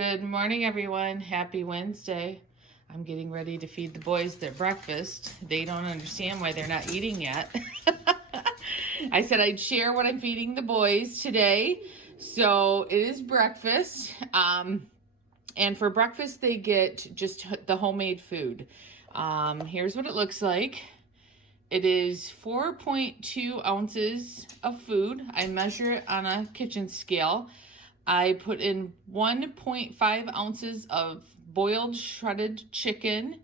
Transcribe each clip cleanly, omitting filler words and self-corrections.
Good morning, everyone. Happy Wednesday. I'm getting ready to feed the boys their breakfast. They don't understand why they're not eating yet. I said I'd share what I'm feeding the boys today. So it is breakfast. And for breakfast, they get just the homemade food. Here's what it looks like. It is 4.2 ounces of food. I measure it on a kitchen scale. I put in 1.5 ounces of boiled shredded chicken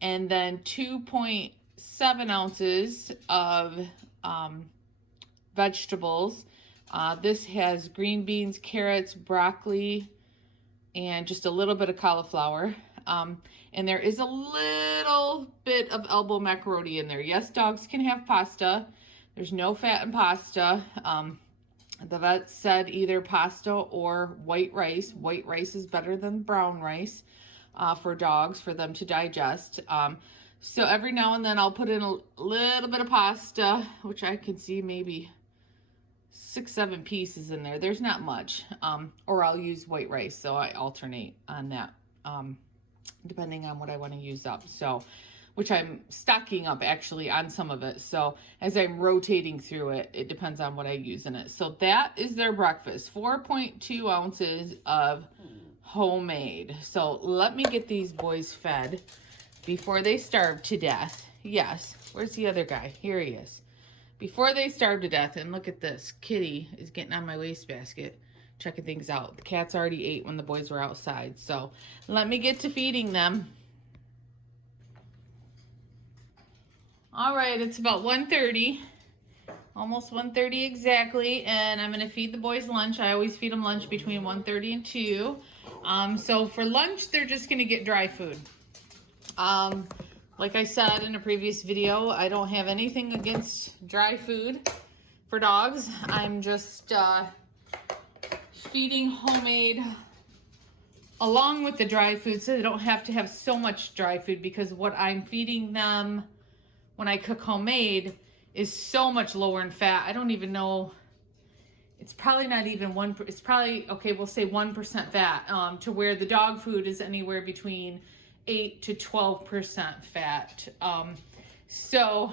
and then 2.7 ounces of vegetables. This has green beans, carrots, broccoli, and just a little bit of cauliflower. And there is a little bit of elbow macaroni in there. Yes, dogs can have pasta. There's no fat in pasta. The vet said either pasta or white rice. White rice is better than brown rice for dogs, for them to digest. So every now and then I'll put in a little bit of pasta, which I can see maybe 6-7 pieces in there. There's not much. Or I'll use white rice, so I alternate on that, depending on what I want to use up. So, which I'm stocking up actually on some of it. So as I'm rotating through it, it depends on what I use in it. So that is their breakfast, 4.2 ounces of homemade. So let me get these boys fed before they starve to death. Yes, where's the other guy? Here he is. Before they starve to death, and look at this, Kitty is getting on my wastebasket, checking things out. The cats already ate when the boys were outside. So let me get to feeding them. All right, it's about 1:30, almost 1:30 exactly, and I'm gonna feed the boys lunch. I always feed them lunch between 1:30 and 2. So for lunch, they're just gonna get dry food. Like I said in a previous video, I don't have anything against dry food for dogs. I'm just feeding homemade along with the dry food so they don't have to have so much dry food, because what I'm feeding them when I cook homemade is so much lower in fat. I don't even know. It's probably not even it's probably, okay, we'll say 1% fat, to where the dog food is anywhere between 8 to 12% fat. So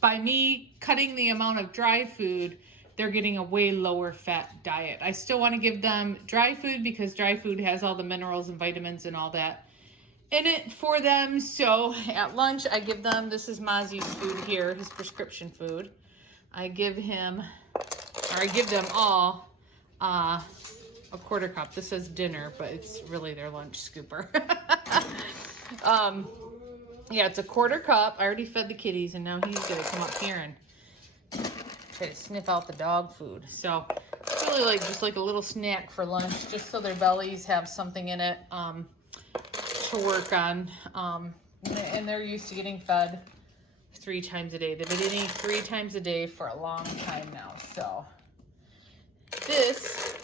by me cutting the amount of dry food, they're getting a way lower fat diet. I still want to give them dry food because dry food has all the minerals and vitamins and all that in it for them. So at lunch, I give them, this is Mozzie's food here, his prescription food. I give him, or I give them all a quarter cup. This says dinner, but it's really their lunch scooper. Yeah, it's a quarter cup. I already fed the kitties, and now he's gonna come up here and try to sniff out the dog food. So it's really like just like a little snack for lunch, just so their bellies have something in it to work on. And they're used to getting fed 3 times a day. They've been eating 3 times a day for a long time now. So this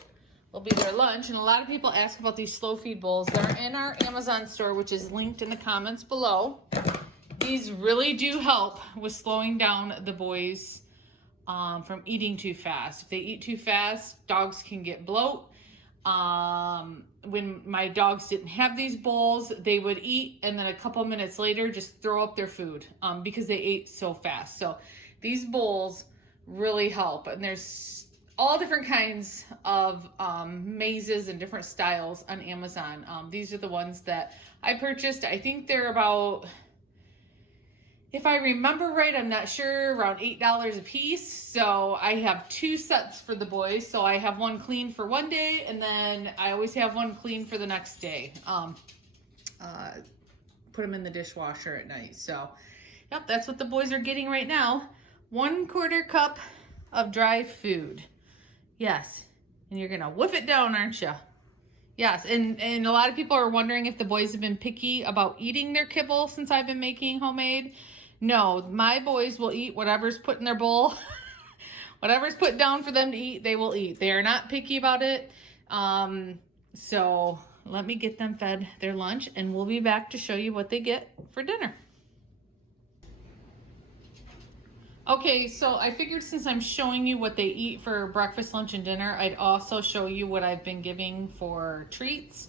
will be their lunch. And a lot of people ask about these slow feed bowls. They're in our Amazon store, which is linked in the comments below. These really do help with slowing down the boys from eating too fast. If they eat too fast, dogs can get bloat. When my dogs didn't have these bowls, they would eat and then a couple minutes later just throw up their food because they ate so fast. So these bowls really help. And there's all different kinds of mazes and different styles on Amazon. These are the ones that I purchased. I think they're about, if I remember right, I'm not sure, around $8 a piece. So I have 2 sets for the boys. So I have one clean for one day, and then I always have one clean for the next day. Put them in the dishwasher at night. So, yep, that's what the boys are getting right now. 1/4 cup of dry food. Yes, and you're gonna whiff it down, aren't you? Yes, and a lot of people are wondering if the boys have been picky about eating their kibble since I've been making homemade. No, my boys will eat whatever's put in their bowl. Whatever's put down for them to eat, they will eat. They are not picky about it. So let me get them fed their lunch, and we'll be back to show you what they get for dinner. Okay, so I figured since I'm showing you what they eat for breakfast, lunch, and dinner, I'd also show you what I've been giving for treats.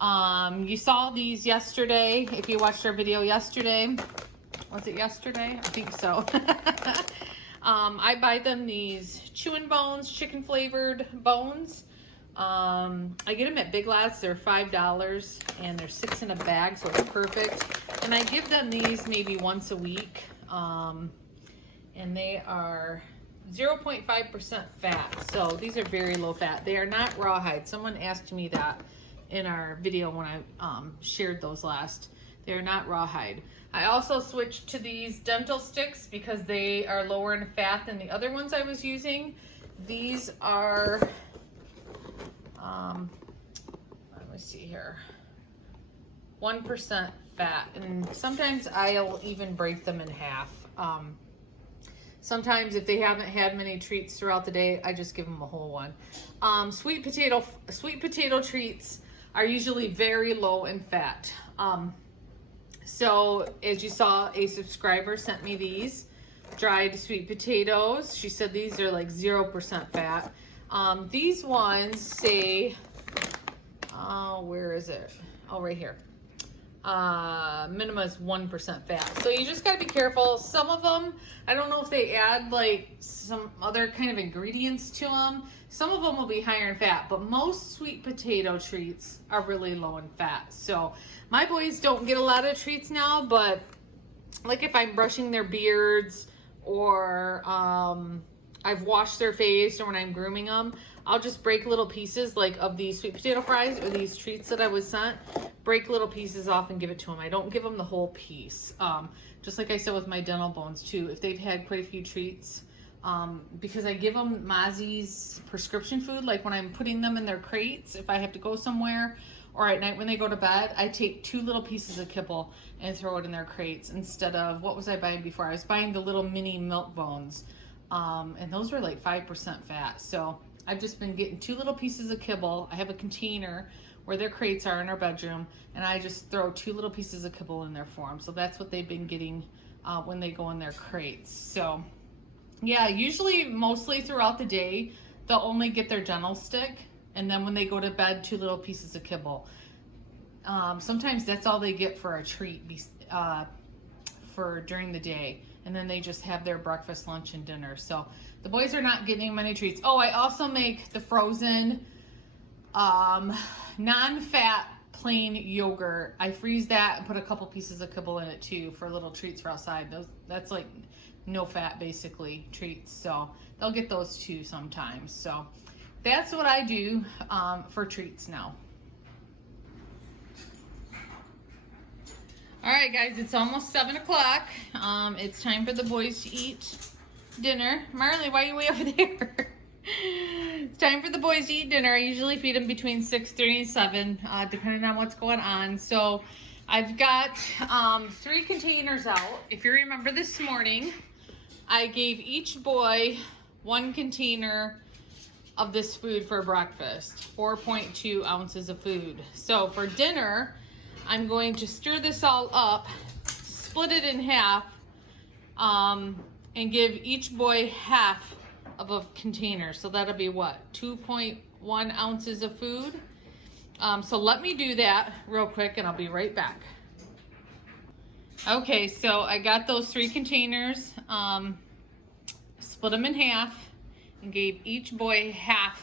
You saw these yesterday. If you watched our video yesterday, was it yesterday? I think so. I buy them these chewing bones, chicken flavored bones. I get them at Big Lots. They're $5 and they're 6 in a bag, so it's perfect. And I give them these maybe once a week. And they are 0.5% fat. So these are very low fat. They are not rawhide. Someone asked me that in our video when I shared those last. They are not rawhide. I also switched to these dental sticks because they are lower in fat than the other ones I was using. These are, let me see here, 1% fat. And sometimes I'll even break them in half. Sometimes if they haven't had many treats throughout the day, I just give them a whole one. Sweet potato treats are usually very low in fat. So as you saw, a subscriber sent me these dried sweet potatoes. She said these are like 0% fat. These ones say, where is it? Oh, right here. Minimum is 1% fat. So you just gotta be careful. Some of them, I don't know if they add like some other kind of ingredients to them. Some of them will be higher in fat, but most sweet potato treats are really low in fat. So my boys don't get a lot of treats now, but like if I'm brushing their beards or I've washed their face or when I'm grooming them, I'll just break little pieces like of these sweet potato fries or these treats that I was sent, break little pieces off and give it to them. I don't give them the whole piece. Just like I said with my dental bones too, if they've had quite a few treats, because I give them Mozzie's prescription food, like when I'm putting them in their crates, if I have to go somewhere or at night when they go to bed, I take 2 little pieces of kibble and throw it in their crates instead of, what was I buying before? I was buying the little mini milk bones, and those were like 5% fat. So I've just been getting 2 little pieces of kibble. I have a container where their crates are in our bedroom, and I just throw 2 little pieces of kibble in there for them. So that's what they've been getting when they go in their crates. So yeah, usually mostly throughout the day, they'll only get their dental stick, and then when they go to bed, 2 little pieces of kibble. Sometimes that's all they get for a treat for during the day, and then they just have their breakfast, lunch, and dinner. So the boys are not getting many treats. Oh, I also make the frozen non-fat plain yogurt. I freeze that and put a couple pieces of kibble in it too for little treats for outside. That's like no fat basically treats, so they'll get those too sometimes. So that's what I do for treats now. All right, guys, it's almost 7 o'clock. It's time for the boys to eat dinner. Marley, why are you way over there? It's time for the boys to eat dinner. I usually feed them between 6:30 and 7, depending on what's going on. So I've got 3 containers out. If you remember this morning, I gave each boy 1 container of this food for breakfast, 4.2 ounces of food. So for dinner, I'm going to stir this all up, split it in half, and give each boy half of a container. So that'll be what, 2.1 ounces of food? So let me do that real quick and I'll be right back. Okay, so I got those 3 containers, split them in half, and gave each boy half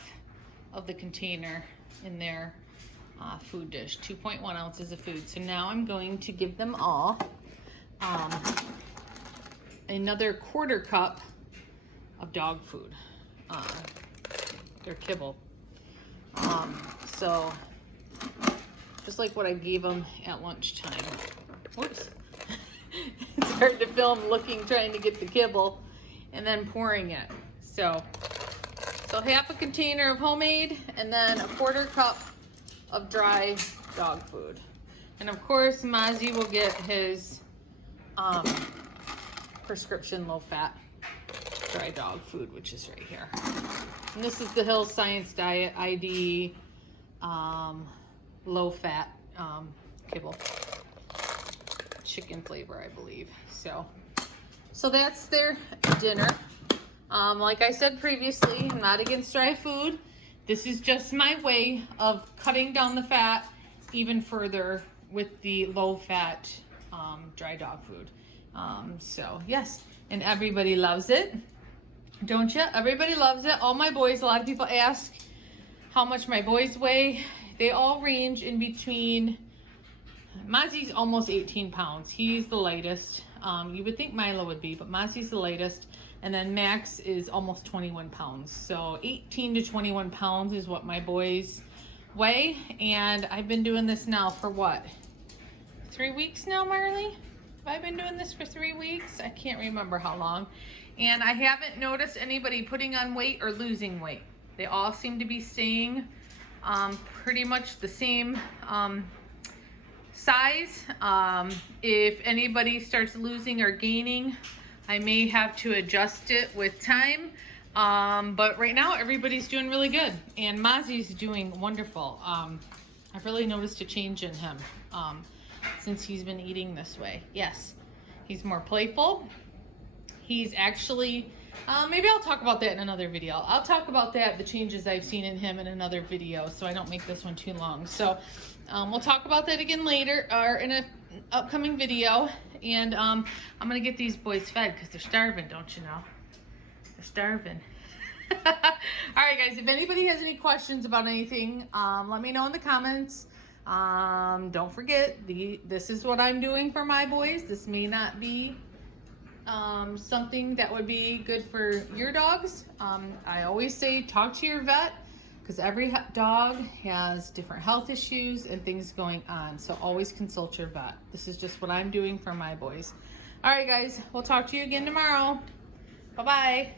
of the container in their food dish, 2.1 ounces of food. So now I'm going to give them all another 1/4 cup of dog food, their kibble. So just like what I gave them at lunchtime. Whoops. It's hard to film trying to get the kibble and then pouring it. So half a container of homemade and then a 1/4 cup of dry dog food. And of course, Mozzie will get his prescription low-fat dry dog food, which is right here. And this is the Hill Science Diet ID low-fat kibble. Chicken flavor, I believe. So So that's their dinner. Like I said previously, I'm not against dry food. This is just my way of cutting down the fat even further with the low-fat dry dog food. So yes, and everybody loves it, don't you? Everybody loves it. All my boys, a lot of people ask how much my boys weigh. They all range in between, Mozzie's almost 18 pounds. He's the lightest. You would think Milo would be, but Mozzie's the lightest. And then Max is almost 21 pounds. So 18 to 21 pounds is what my boys weigh. And I've been doing this now for what? 3 weeks now, Marley? Have I been doing this for 3 weeks? I can't remember how long. And I haven't noticed anybody putting on weight or losing weight. They all seem to be staying pretty much the same size. If anybody starts losing or gaining, I may have to adjust it with time. But right now, everybody's doing really good. And Mozzie's doing wonderful. I've really noticed a change in him since he's been eating this way. Yes, he's more playful. He's actually, maybe I'll talk about that in another video. I'll talk about that, the changes I've seen in him in another video, so I don't make this one too long. So we'll talk about that again later, or in an upcoming video. And I'm gonna get these boys fed because they're starving, don't you know? They're starving. All right, guys, if anybody has any questions about anything, let me know in the comments. Don't forget, this is what I'm doing for my boys. This may not be something that would be good for your dogs. I always say talk to your vet, because every dog has different health issues and things going on. So always consult your vet. This is just what I'm doing for my boys. All right, guys, we'll talk to you again tomorrow. Bye-bye.